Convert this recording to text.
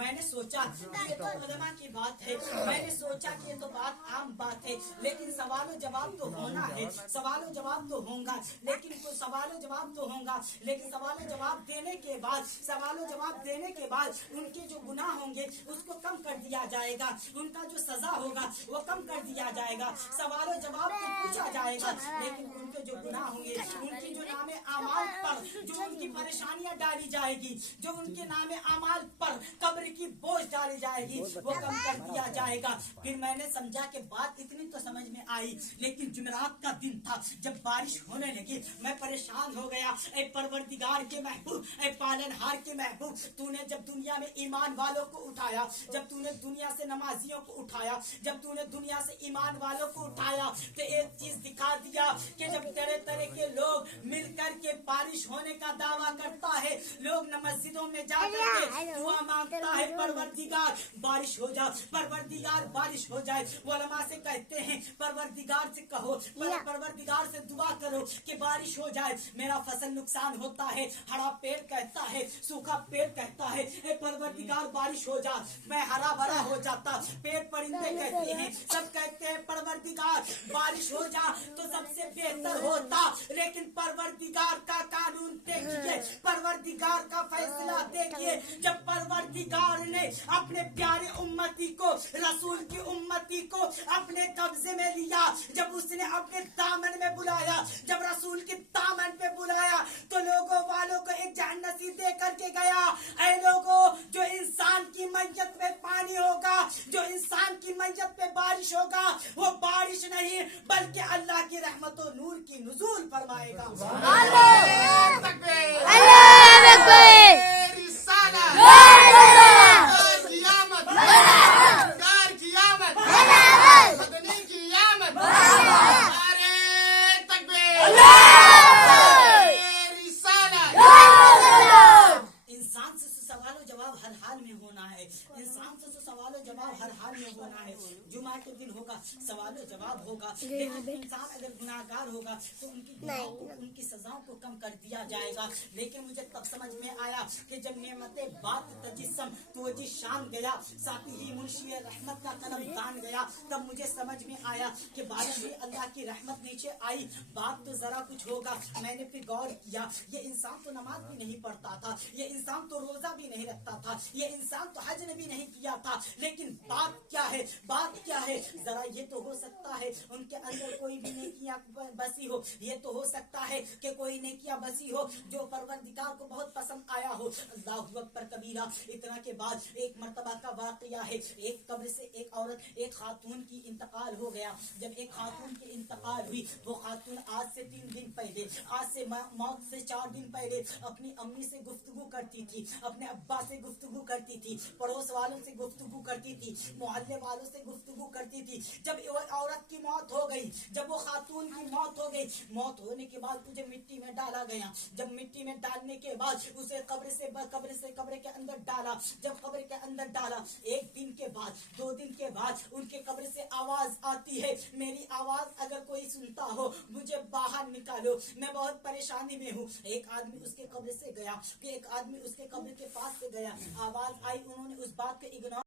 मैंने सोचा ये तो उलमा की बात है, मैंने सोचा कि ये तो बात आम बात है, लेकिन सवाल जवाब तो होना है, सवाल जवाब तो होगा, लेकिन कोई सवाल जवाब तो होगा, लेकिन सवाल जवाब देने के बाद, सवाल जवाब देने के बाद उनके जो गुनाह होंगे उसको कम कर दिया जाएगा, उनका जो सजा होगा वो कम कर दिया जाएगा। सवाल जवाब तो पूछा जाएगा, लेकिन उनके जो गुनाह होंगे, उनकी जो नामे अमाल पर जो उनकी परेशानियां डाली जाएगी, जो उनके नामे अमाल पर कब्र की बोझ डाली जाएगी, वो कम कर दिया जाएगा। फिर मैंने समझा कि बात इतनी तो समझ में आई, लेकिन जुमेरात का दिन था, जब बारिश होने लगी मैं परेशान हो गया। ऐ परवरदिगार के महबूब, ऐ पालनहार के महबूब, तूने जब दुनिया में ईमान वालों को उठाया, जब तूने दुनिया से नमाजियों को उठाया, जब तूने दुनिया से ईमान वालों को उठाया, तो एक चीज दिखा दिया कि जब तरह तरह के लोग मिलकर के बारिश होने का दावा करता है, लोग मस्जिदों में जाकर के दुआ मांगता है, परवरदिगार बारिश हो जाए, परवरदिगार बारिश हो जाए। वो उलमा से कहते हैं परवरदिगार से कहो, परवरदिगार से दुआ करो कि बारिश हो जाए, मेरा फसल नुकसान होता है। हरा पेड़ कहता है, सूखा पेड़ कहता है, ए परवरदिगार बारिश हो जा, मैं हरा भरा हो जाता। पेड़ परिंदे कहते हैं, सब कहते हैं परवरदिगार बारिश हो जा तो सबसे बेहतर होता, लेकिन परवरदिगार का कानून देखिए, परवरदिगार का फैसला देखिए। जब परवरदिगार ने अपने प्यारे उम्मती को, रसूल की उम्मती को अपने कब्जे में लिया, जब उसने अपने दामन में बुलाया, जब रसूल के दामन पे बुलाया, तो लोगों वालों को एक जन्नती दे करके गया। ऐ लोगों, जो इंसान की मैयत में पानी होगा, जो इंसान की मैयत में बारिश होगा, वो बारिश नहीं बल्कि अल्लाह की रहमत और नूर की नुज़ूल फरमाएगा। इंसान से सवाल जवाब हर हाल में होना है, इंसान से सवाल जवाब हर हाल में होना है। जुमा के दिन होगा सवाल जवाब होगा, लेकिन इंसान अगर गुनाहगार होगा तो उनकी गुनाहों को, उनकी सजाओं को कम कर दिया जाएगा। लेकिन मुझे तब समझ में आया कि जब नेमते बात तजिस्म तो जी शाम गया, साथ ही मुंशी रहमत का कलम तान गया, तब मुझे समझ में आया कि बारिश में अल्लाह की रहमत नीचे आई, बात तो जरा कुछ होगा। मैंने फिर गौर किया, ये इंसान तो नमाज भी नहीं पढ़ता था, ये इंसान तो रोजा भी नहीं रखता था, ये इंसान तो हज भी नहीं किया था, लेकिन बात क्या है, बात क्या है? जरा ये तो हो सकता है उनके अंदर कोई भी नेकियां बसी हो, ये तो हो सकता है कि कोई नेकियां बसी हो जो परवरदिगार को बहुत पसंद आया हो। अल्लाहु अकबर कबीरा। इतना के बाद एक मर्तबा का वाकया है, एक कब्र से एक औरत, एक खातून की इंतकाल हो गया। जब एक खातून की इंतकाल हुई, वो खातून आज से 3 दिन पहले, आज से मौत से 4 दिन पहले अपनी अम्मी से गुफ्तगू करती थी, अपने अब्बा से गुफ्तगू करती थी, पड़ोस वालों से गुफ्तगू करती थी, मोहल्ले वालों से गुफ्तगू करती थी। जब वो औरत की मौत हो गई, जब वो खातून की मौत हो गई, मौत होने के बाद तुझे मिट्टी में डाला गया। जब मिट्टी में डालने के बाद उसे कब्र के अंदर डाला, जब कब्र के अंदर डाला, 1 दिन के बाद, 2 दिन के बाद उनके कब्र से आवाज आती है, मेरी आवाज अगर कोई सुनता हो मुझे बाहर निकालो, मैं बहुत परेशानी में हूँ। एक आदमी उसके कब्र से गया, एक आदमी उसके कब्र के पास से गया, आवाज आई, उन्होंने उस बात को इग्नोर